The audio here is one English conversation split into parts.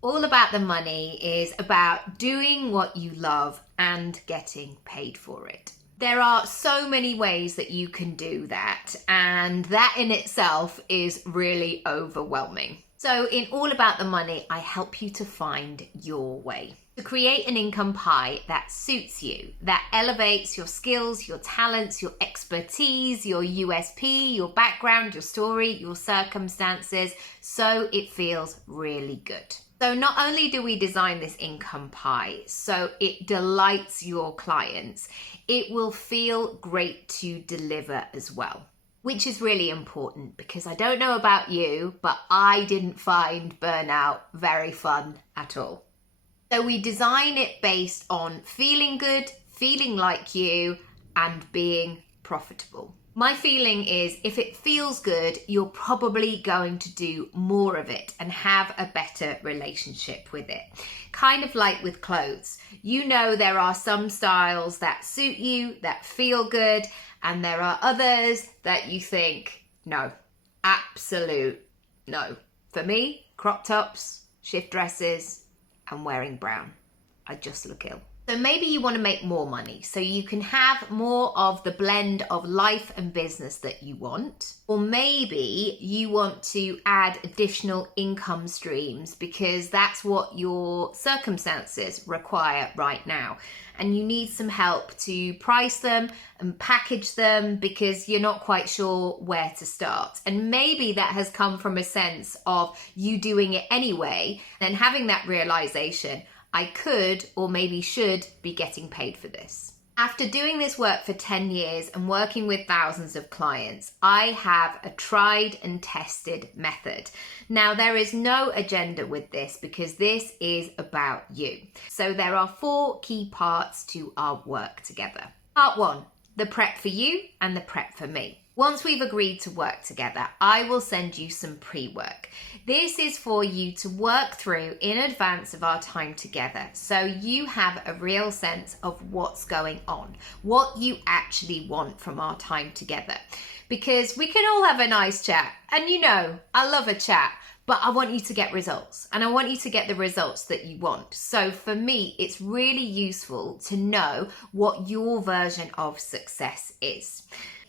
All About the Money is about doing what you love and getting paid for it. There are so many ways that you can do that, and that in itself is really overwhelming. So in All About the Money, I help you to find your way, to create an income pie that suits you, that elevates your skills, your talents, your expertise, your USP, your background, your story, your circumstances, so it feels really good. So not only do we design this income pie so it delights your clients, it will feel great to deliver as well, which is really important because I don't know about you, but I didn't find burnout very fun at all. So we design it based on feeling good, feeling like you, and being profitable. My feeling is if it feels good, you're probably going to do more of it and have a better relationship with it. Kind of like with clothes. You know, there are some styles that suit you, that feel good, and there are others that you think, no, absolute no. For me, crop tops, shift dresses, and wearing brown. I just look ill. So maybe you want to make more money so you can have more of the blend of life and business that you want. Or maybe you want to add additional income streams because that's what your circumstances require right now. And you need some help to price them and package them because you're not quite sure where to start. And maybe that has come from a sense of you doing it anyway and having that realization, I could or maybe should be getting paid for this. After doing this work for 10 years and working with thousands of clients, I have a tried and tested method. Now, there is no agenda with this because this is about you. So there are 4 key parts to our work together. Part 1, the prep for you and the prep for me. Once we've agreed to work together, I will send you some pre-work. This is for you to work through in advance of our time together so you have a real sense of what's going on, what you actually want from our time together. Because we can all have a nice chat, and you know, I love a chat, but I want you to get results, and I want you to get the results that you want. So for me, it's really useful to know what your version of success is.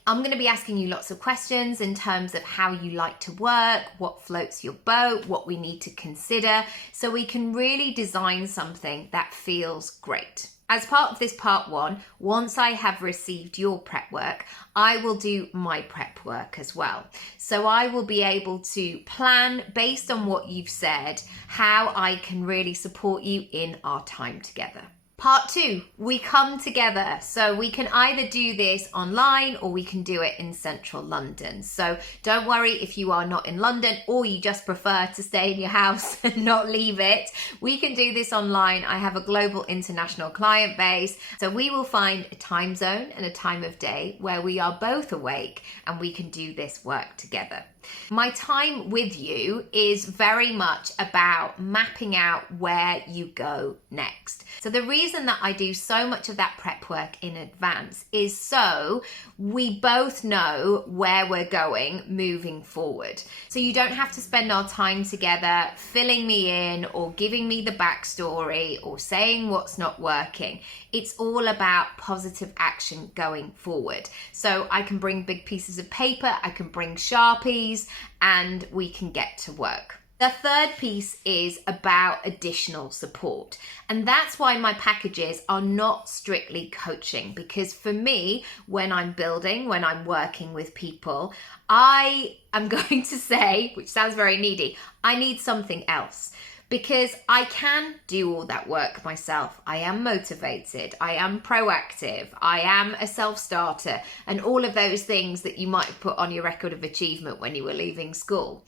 I'm going to be asking you lots of questions in terms of how you like to work, what floats your boat, what we need to consider, so we can really design something that feels great. As part of this part 1, once I have received your prep work, I will do my prep work as well. So I will be able to plan based on what you've said, how I can really support you in our time together. Part 2, we come together. So we can either do this online or we can do it in central London. So don't worry if you are not in London or you just prefer to stay in your house and not leave it. We can do this online. I have a global international client base. So we will find a time zone and a time of day where we are both awake and we can do this work together. My time with you is very much about mapping out where you go next. So the reason that I do so much of that prep work in advance is so we both know where we're going moving forward. So you don't have to spend our time together filling me in or giving me the backstory or saying what's not working. It's all about positive action going forward. So I can bring big pieces of paper, I can bring Sharpies, and we can get to work. The third piece is about additional support. And that's why my packages are not strictly coaching, because for me, when I'm building, when I'm working with people, I am going to say, which sounds very needy, I need something else. Because I can do all that work myself. I am motivated, I am proactive, I am a self-starter, and all of those things that you might have put on your record of achievement when you were leaving school.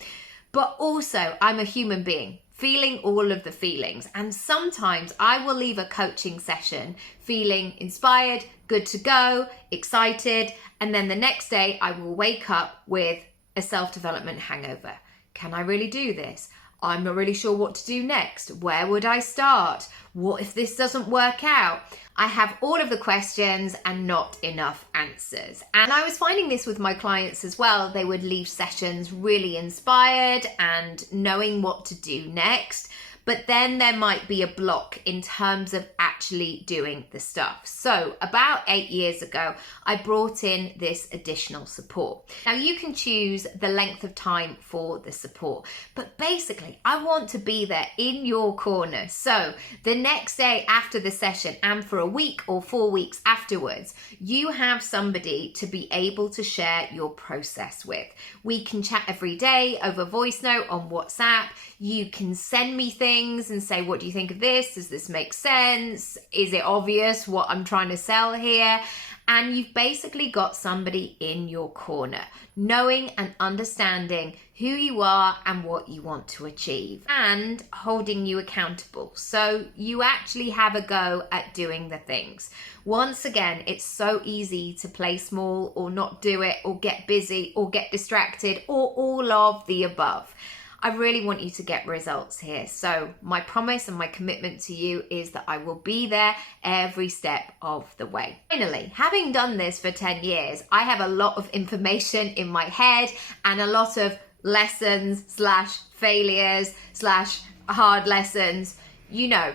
But also, I'm a human being, feeling all of the feelings. And sometimes I will leave a coaching session feeling inspired, good to go, excited, and then the next day I will wake up with a self-development hangover. Can I really do this? I'm not really sure what to do next. Where would I start? What if this doesn't work out? I have all of the questions and not enough answers. And I was finding this with my clients as well. They would leave sessions really inspired and knowing what to do next. but then there might be a block in terms of actually doing the stuff. So about 8 years ago, I brought in this additional support. Now you can choose the length of time for the support, but basically I want to be there in your corner. So the next day after the session and for a week or 4 weeks afterwards, you have somebody to be able to share your process with. We can chat every day over voice note on WhatsApp. You can send me things and say, what do you think of this? Does this make sense? Is it obvious what I'm trying to sell here? And you've basically got somebody in your corner, knowing and understanding who you are and what you want to achieve, and holding you accountable. So you actually have a go at doing the things. Once again, it's so easy to play small or not do it or get busy or get distracted or all of the above. I really want you to get results here. So my promise and my commitment to you is that I will be there every step of the way. Finally, having done this for 10 years, I have a lot of information in my head and a lot of lessons / failures / hard lessons. You know.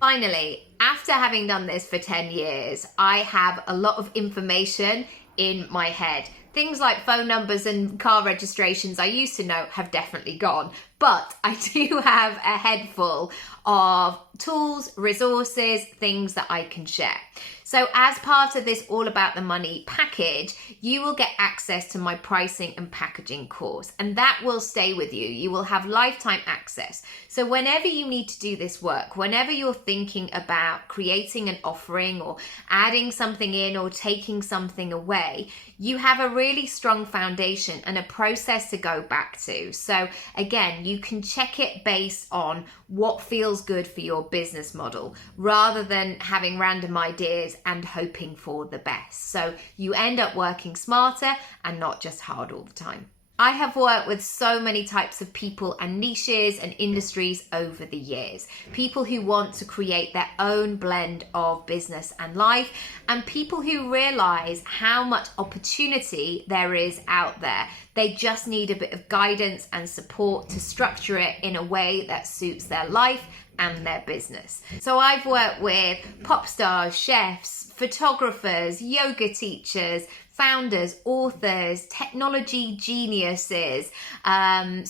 Finally, after having done this for 10 years, I have a lot of information in my head. Things like phone numbers and car registrations I used to know have definitely gone, but I do have a head full of tools, resources, things that I can share. So as part of this All About the Money package, you will get access to my pricing and packaging course, and that will stay with you. You will have lifetime access. So whenever you need to do this work, whenever you're thinking about creating an offering or adding something in or taking something away, you have a really strong foundation and a process to go back to. So again, you can check it based on what feels good for your business model rather than having random ideas and hoping for the best. So you end up working smarter and not just hard all the time. I have worked with so many types of people and niches and industries over the years. People who want to create their own blend of business and life, and people who realize how much opportunity there is out there. They just need a bit of guidance and support to structure it in a way that suits their life and their business. So I've worked with pop stars, chefs, photographers, yoga teachers, founders, authors, technology geniuses,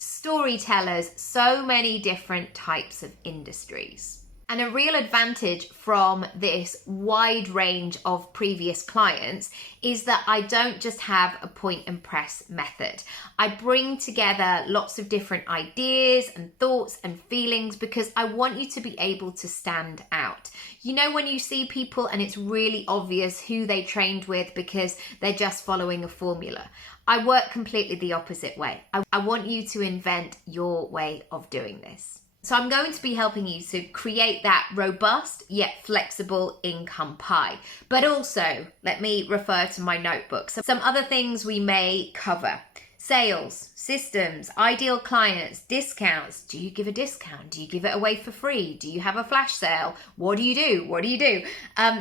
storytellers, so many different types of industries. And a real advantage from this wide range of previous clients is that I don't just have a point and press method. I bring together lots of different ideas and thoughts and feelings because I want you to be able to stand out. You know, when you see people and it's really obvious who they trained with because they're just following a formula. I work completely the opposite way. I want you to invent your way of doing this. So I'm going to be helping you to create that robust yet flexible income pie. But also, let me refer to my notebook. So some other things we may cover. Sales, systems, ideal clients, discounts. Do you give a discount? Do you give it away for free? Do you have a flash sale? What do you do?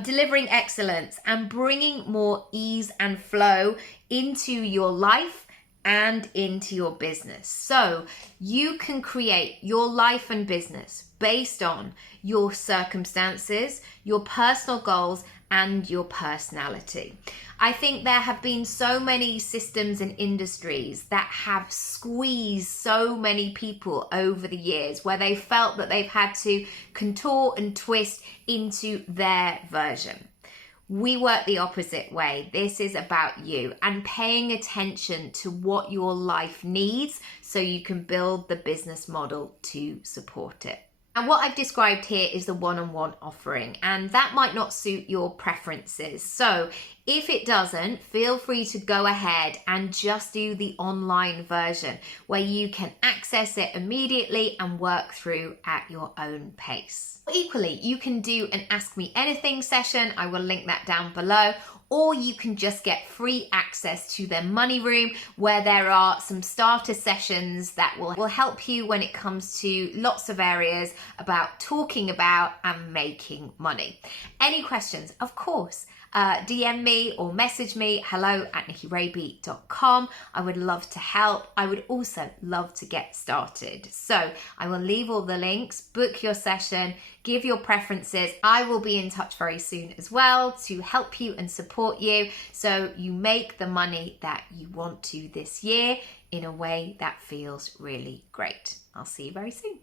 Delivering excellence and bringing more ease and flow into your life and into your business. So you can create your life and business based on your circumstances, your personal goals, and your personality. I think there have been so many systems and industries that have squeezed so many people over the years where they felt that they've had to contort and twist into their version. We work the opposite way. This is about you and paying attention to what your life needs so you can build the business model to support it. And what I've described here is the one-on-one offering, and that might not suit your preferences. So if it doesn't, feel free to go ahead and just do the online version where you can access it immediately and work through at your own pace. Equally, you can do an Ask Me Anything session. I will link that down below. Or you can just get free access to their money room where there are some starter sessions that will help you when it comes to lots of areas about talking about and making money. Any questions? Of course, DM me or message me, hello@nickyraby.com. I would love to help. I would also love to get started. So I will leave all the links, book your session, give your preferences. I will be in touch very soon as well to help you and support you so you make the money that you want to this year in a way that feels really great. I'll see you very soon.